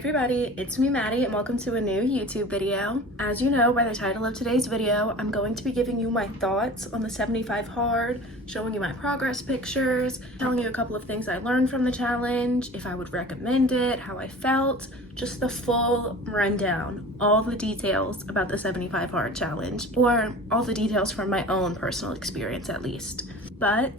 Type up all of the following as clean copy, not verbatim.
everybody, it's me Maddie and welcome to a new YouTube video. As you know by the title of today's video, I'm going to be giving you my thoughts on the 75 hard, showing you my progress pictures, telling you a couple of things I learned from the challenge, if I would recommend it, how I felt, just the full rundown, all the details about the 75 hard challenge, or all the details from my own personal experience at least. But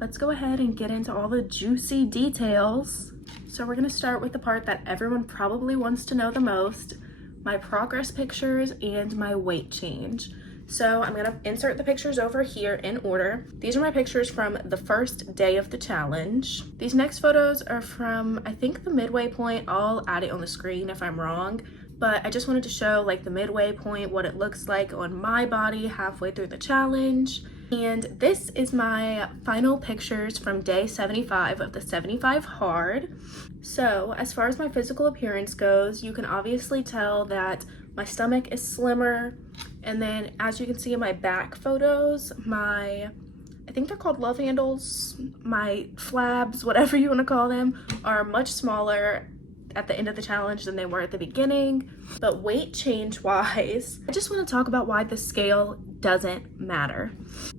let's go ahead and get into all the juicy details. So we're going to start with the part that everyone probably wants to know the most, my progress pictures and my weight change. So I'm going to insert the pictures over here in order. These are my pictures from the first day of the challenge. These next photos are from, I think, the midway point. I'll add it on the screen if I'm wrong. But I just wanted to show like the midway point, what it looks like on my body halfway through the challenge. And this is my final pictures from day 75 of the 75 hard. So as far as my physical appearance goes, you can obviously tell that my stomach is slimmer. And then as you can see in my back photos, I think they're called love handles, my flabs, whatever you want to call them, are much smaller at the end of the challenge than they were at the beginning. But weight change wise, I just want to talk about why the scale doesn't matter,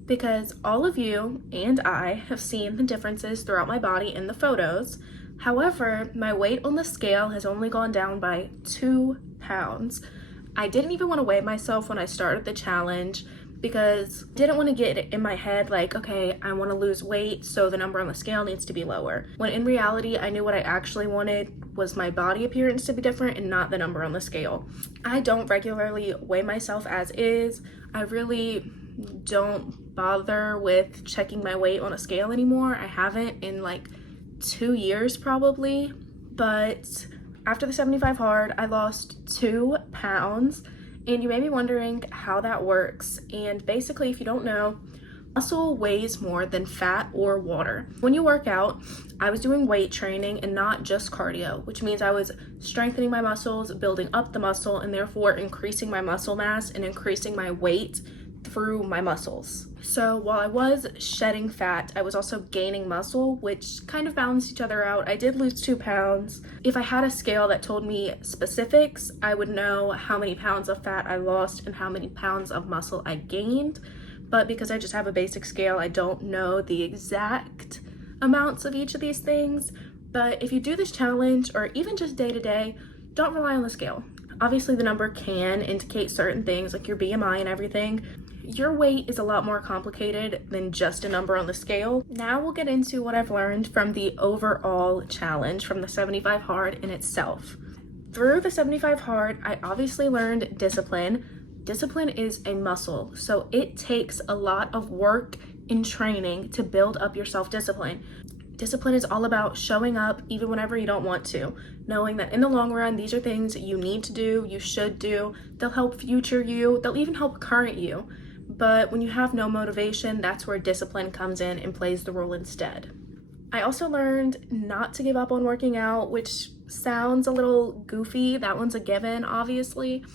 because all of you and I have seen the differences throughout my body in the photos. However, my weight on the scale has only gone down by 2 pounds. I didn't even want to weigh myself when I started the challenge because I didn't want to get it in my head like, okay, I want to lose weight, so the number on the scale needs to be lower. When in reality, I knew what I actually wanted was my body appearance to be different and not the number on the scale. I don't regularly weigh myself as is. I really don't bother with checking my weight on a scale anymore. I haven't in like 2 years probably. But after the 75 hard, I lost 2 pounds. And you may be wondering how that works. And basically, if you don't know, muscle weighs more than fat or water. When you work out, I was doing weight training and not just cardio, which means I was strengthening my muscles, building up the muscle, and therefore increasing my muscle mass and increasing my weight through my muscles. So while I was shedding fat, I was also gaining muscle, which kind of balanced each other out. I did lose 2 pounds. If I had a scale that told me specifics, I would know how many pounds of fat I lost and how many pounds of muscle I gained. But because I just have a basic scale, I don't know the exact amounts of each of these things. But if you do this challenge, or even just day to day, don't rely on the scale. Obviously, the number can indicate certain things like your BMI and everything. Your weight is a lot more complicated than just a number on the scale. Now we'll get into what I've learned from the overall challenge, from the 75 hard in itself. Through the 75 hard, I obviously learned discipline. Discipline is a muscle, so it takes a lot of work and training to build up your self-discipline. Discipline is all about showing up even whenever you don't want to, knowing that in the long run, these are things you need to do, you should do. They'll help future you, they'll even help current you. But when you have no motivation, that's where discipline comes in and plays the role instead. I also learned not to give up on working out, which sounds a little goofy. That one's a given, obviously.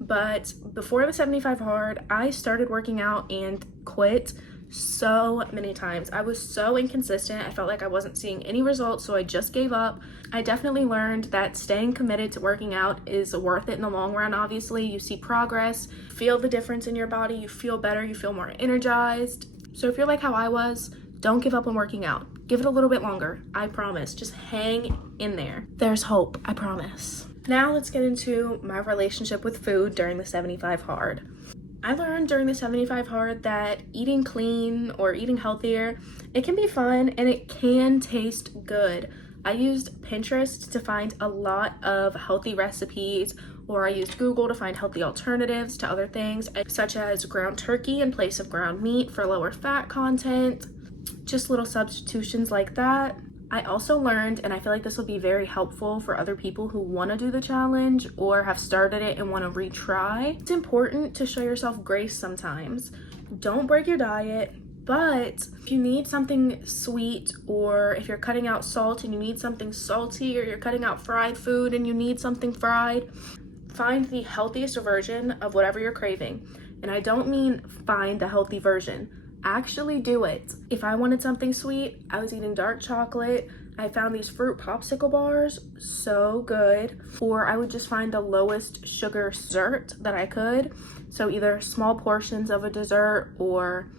But before the 75 hard, I started working out and quit so many times. I was so inconsistent. I felt like I wasn't seeing any results, so I just gave up. I definitely learned that staying committed to working out is worth it in the long run. Obviously, you see progress, feel the difference in your body, you feel better, you feel more energized. So if you're like how I was, don't give up on working out. Give it a little bit longer. I promise. Just hang in there. There's hope. I promise. Now let's get into my relationship with food during the 75 hard. I learned during the 75 hard that eating clean or eating healthier, it can be fun and it can taste good. I used Pinterest to find a lot of healthy recipes, or I used Google to find healthy alternatives to other things, such as ground turkey in place of ground meat for lower fat content, just little substitutions like that. I also learned, and I feel like this will be very helpful for other people who want to do the challenge or have started it and want to retry. It's important to show yourself grace sometimes. Don't break your diet, but if you need something sweet, or if you're cutting out salt and you need something salty, or you're cutting out fried food and you need something fried, find the healthiest version of whatever you're craving. And I don't mean find the healthy version. Actually do it. If I wanted something sweet, I was eating dark chocolate. I found these fruit popsicle bars, so good. Or I would just find the lowest sugar dessert that I could. So either small portions of a dessert or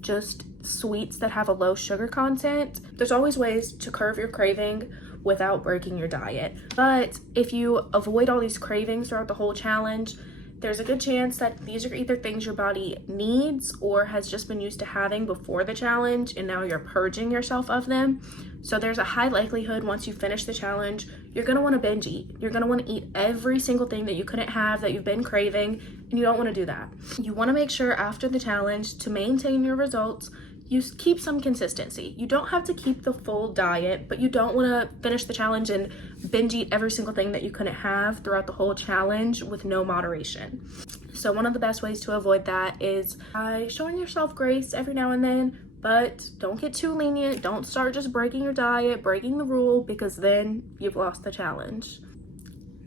just sweets that have a low sugar content. There's always ways to curb your craving without breaking your diet. But if you avoid all these cravings throughout the whole challenge, there's a good chance that these are either things your body needs or has just been used to having before the challenge, and now you're purging yourself of them. So there's a high likelihood once you finish the challenge, you're gonna wanna binge eat. You're gonna wanna eat every single thing that you couldn't have that you've been craving, and you don't wanna do that. You wanna make sure after the challenge, to maintain your results, you keep some consistency. You don't have to keep the full diet, but you don't want to finish the challenge and binge eat every single thing that you couldn't have throughout the whole challenge with no moderation. So one of the best ways to avoid that is by showing yourself grace every now and then, but don't get too lenient. Don't start just breaking your diet, breaking the rule, because then you've lost the challenge.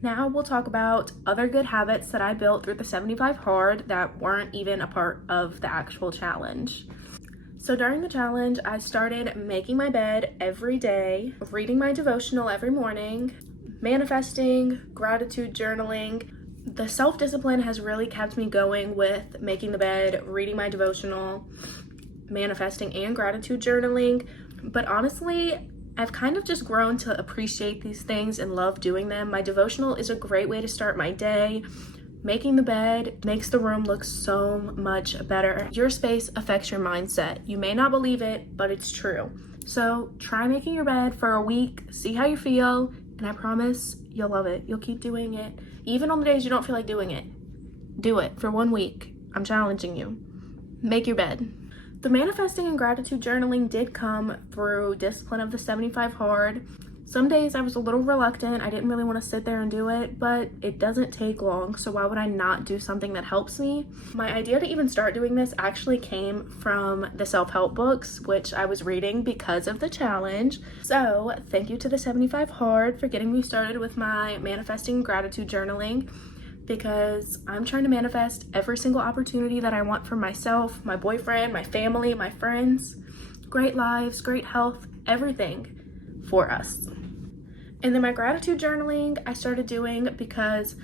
Now we'll talk about other good habits that I built through the 75 hard that weren't even a part of the actual challenge. So during the challenge, I started making my bed every day, reading my devotional every morning, manifesting, gratitude journaling. The self-discipline has really kept me going with making the bed, reading my devotional, manifesting, and gratitude journaling. But honestly, I've kind of just grown to appreciate these things and love doing them. My devotional is a great way to start my day. Making the bed makes the room look so much better. Your space affects your mindset. You may not believe it, but it's true. So try making your bed for a week, see how you feel, and I promise you'll love it. You'll keep doing it. Even on the days you don't feel like doing it, do it for 1 week. I'm challenging you. Make your bed. The manifesting and gratitude journaling did come through discipline of the 75 hard. Some days I was a little reluctant. I didn't really want to sit there and do it, but it doesn't take long, so why would I not do something that helps me? My idea to even start doing this actually came from the self-help books, which I was reading because of the challenge. So thank you to the 75 hard for getting me started with my manifesting gratitude journaling, because I'm trying to manifest every single opportunity that I want for myself, my boyfriend, my family, my friends, great lives, great health, everything for us. And then my gratitude journaling I started doing because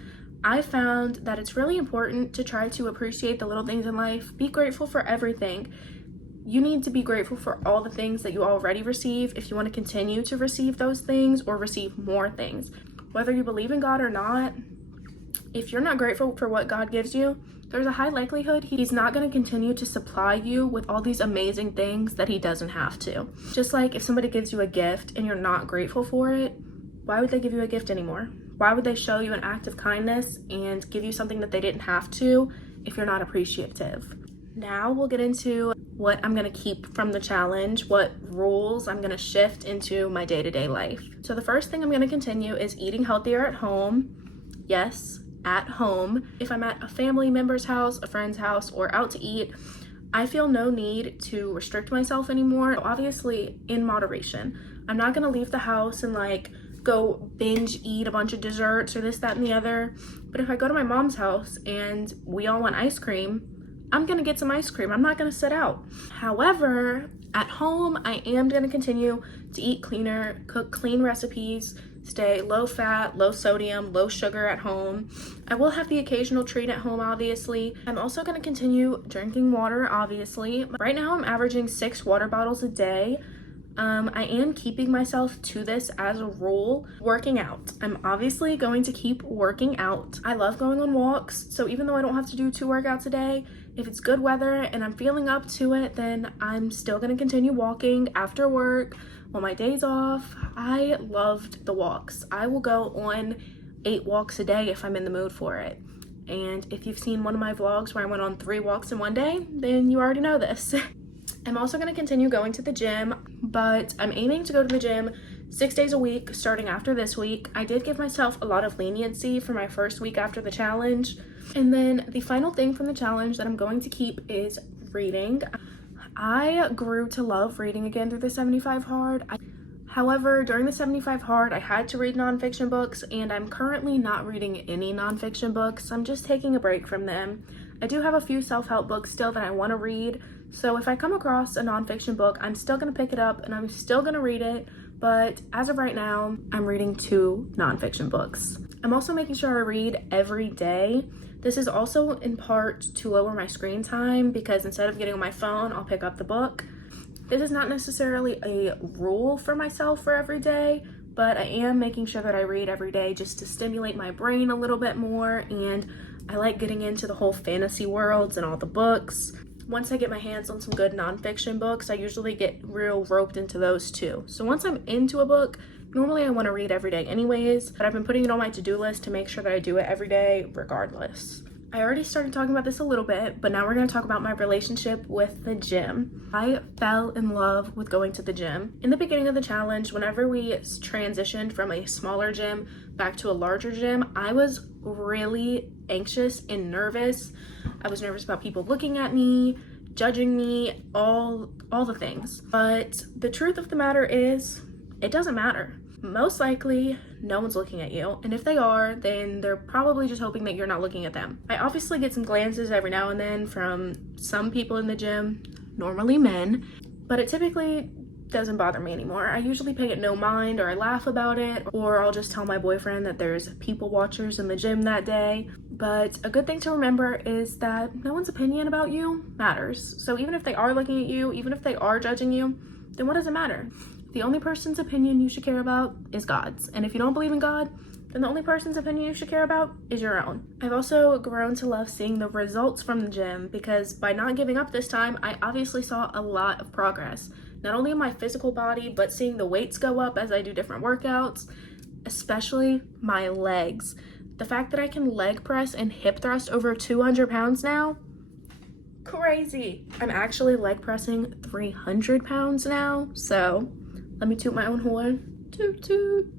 I found that it's really important to try to appreciate the little things in life. Be grateful for everything. You need to be grateful for all the things that you already receive if you want to continue to receive those things or receive more things. Whether you believe in God or not, if you're not grateful for what God gives you, there's a high likelihood he's not going to continue to supply you with all these amazing things that he doesn't have to. Just like if somebody gives you a gift and you're not grateful for it, why would they give you a gift anymore? Why would they show you an act of kindness and give you something that they didn't have to if you're not appreciative? Now we'll get into what I'm going to keep from the challenge, what rules I'm going to shift into my day-to-day life. So the first thing I'm going to continue is eating healthier at home. Yes, at home. If I'm at a family member's house, a friend's house, or out to eat, I feel no need to restrict myself anymore. Obviously, in moderation. I'm not gonna leave the house and like go binge eat a bunch of desserts or this, that, and the other. But if I go to my mom's house and we all want ice cream, I'm gonna get some ice cream. I'm not gonna sit out. However, at home, I am gonna continue to eat cleaner, cook clean recipes, stay low fat, low sodium, low sugar at home. I will have the occasional treat at home, obviously. I'm also going to continue drinking water, obviously. Right now I'm averaging 6 water bottles a day. I am keeping myself to this as a rule. Working out. I'm obviously going to keep working out. I love going on walks, so even though I don't have to do 2 workouts a day, if it's good weather and I'm feeling up to it, then I'm still going to continue walking after work. On my days off, I loved the walks. I will go on 8 walks a day if I'm in the mood for it. And if you've seen one of my vlogs where I went on 3 walks in one day, then you already know this. I'm also going to continue going to the gym, but I'm aiming to go to the gym 6 days a week starting after this week. I did give myself a lot of leniency for my first week after the challenge. And then the final thing from the challenge that I'm going to keep is reading. I grew to love reading again through the 75 hard. However, during the 75 hard, I had to read nonfiction books, and I'm currently not reading any nonfiction books. I'm just taking a break from them. I do have a few self-help books still that I want to read, So if I come across a nonfiction book, I'm still gonna pick it up and I'm still gonna read it. But as of right now, I'm reading 2 nonfiction books. I'm also making sure I read every day. This is also in part to lower my screen time because instead of getting on my phone, I'll pick up the book. This is not necessarily a rule for myself for every day, but I am making sure that I read every day just to stimulate my brain a little bit more, and I like getting into the whole fantasy worlds and all the books. Once I get my hands on some good nonfiction books, I usually get real roped into those too. So once I'm into a book, normally I want to read every day anyways, but I've been putting it on my to-do list to make sure that I do it every day regardless. I already started talking about this a little bit, but now we're going to talk about my relationship with the gym. I fell in love with going to the gym. In the beginning of the challenge, whenever we transitioned from a smaller gym back to a larger gym, I was really anxious and nervous. I was nervous about people looking at me, judging me, all the things. But the truth of the matter is, it doesn't matter. Most likely, no one's looking at you, and if they are, then they're probably just hoping that you're not looking at them. I obviously get some glances every now and then from some people in the gym, normally men, but it typically doesn't bother me anymore. I usually pay it no mind, or I laugh about it, or I'll just tell my boyfriend that there's people watchers in the gym that day. But a good thing to remember is that no one's opinion about you matters. So even if they are looking at you, even if they are judging you, then what does it matter? The only person's opinion you should care about is God's. And if you don't believe in God, then the only person's opinion you should care about is your own. I've also grown to love seeing the results from the gym because by not giving up this time, I obviously saw a lot of progress. Not only in my physical body, but seeing the weights go up as I do different workouts, especially my legs. The fact that I can leg press and hip thrust over 200 pounds now, crazy. I'm actually leg pressing 300 pounds now, so let me toot my own horn. Toot toot.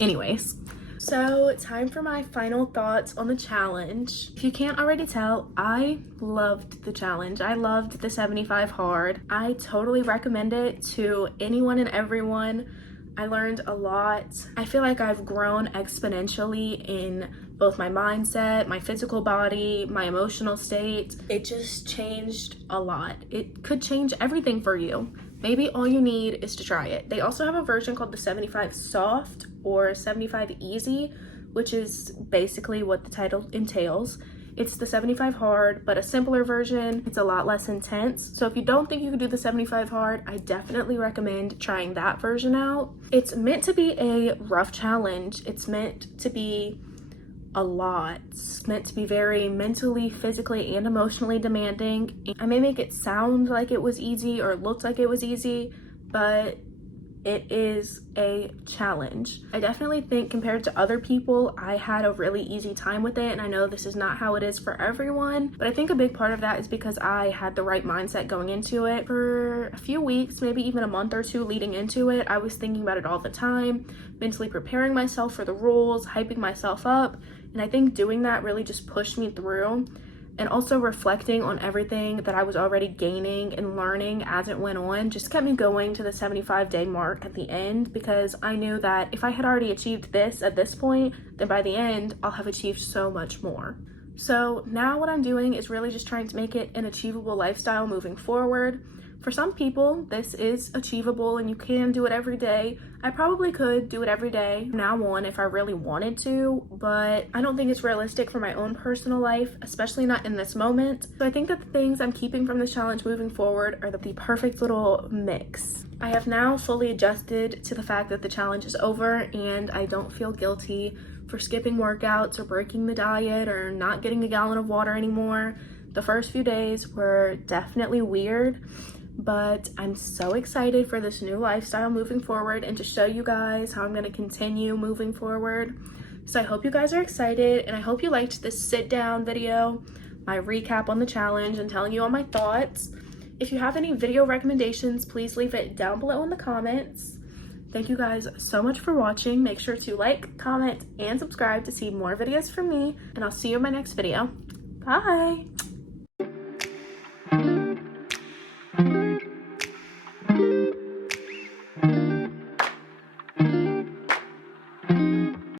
Anyways, so time for my final thoughts on the challenge. If you can't already tell, I loved the challenge. I loved the 75 hard. I totally recommend it to anyone and everyone. I learned a lot. I feel like I've grown exponentially in both my mindset, my physical body, my emotional state. It just changed a lot. It could change everything for you. Maybe all you need is to try it. They also have a version called the 75 soft or 75 easy, which is basically what the title entails. It's the 75 hard, but a simpler version. It's a lot less intense. So if you don't think you can do the 75 hard, I definitely recommend trying that version out. It's meant to be a rough challenge. It's meant to be a lot. It's meant to be very mentally, physically, and emotionally demanding. I may make it sound like it was easy or looked like it was easy, but it is a challenge. I definitely think compared to other people, I had a really easy time with it, and I know this is not how it is for everyone, but I think a big part of that is because I had the right mindset going into it. For a few weeks, maybe even a month or 2 leading into it, I was thinking about it all the time, mentally preparing myself for the rules, hyping myself up, and I think doing that really just pushed me through. And also reflecting on everything that I was already gaining and learning as it went on just kept me going to the 75-day mark at the end, because I knew that if I had already achieved this at this point, then by the end, I'll have achieved so much more. So now what I'm doing is really just trying to make it an achievable lifestyle moving forward. For some people, this is achievable and you can do it every day. I probably could do it every day from now on if I really wanted to, but I don't think it's realistic for my own personal life, especially not in this moment. So I think that the things I'm keeping from this challenge moving forward are the perfect little mix. I have now fully adjusted to the fact that the challenge is over, and I don't feel guilty for skipping workouts or breaking the diet or not getting a gallon of water anymore. The first few days were definitely weird, but I'm so excited for this new lifestyle moving forward and to show you guys how I'm going to continue moving forward. So I hope you guys are excited, and I hope you liked this sit down video, my recap on the challenge and telling you all my thoughts. If you have any video recommendations, please leave it down below in the comments. Thank you guys so much for watching. Make sure to like, comment, and subscribe to see more videos from me, and I'll see you in my next video. Bye!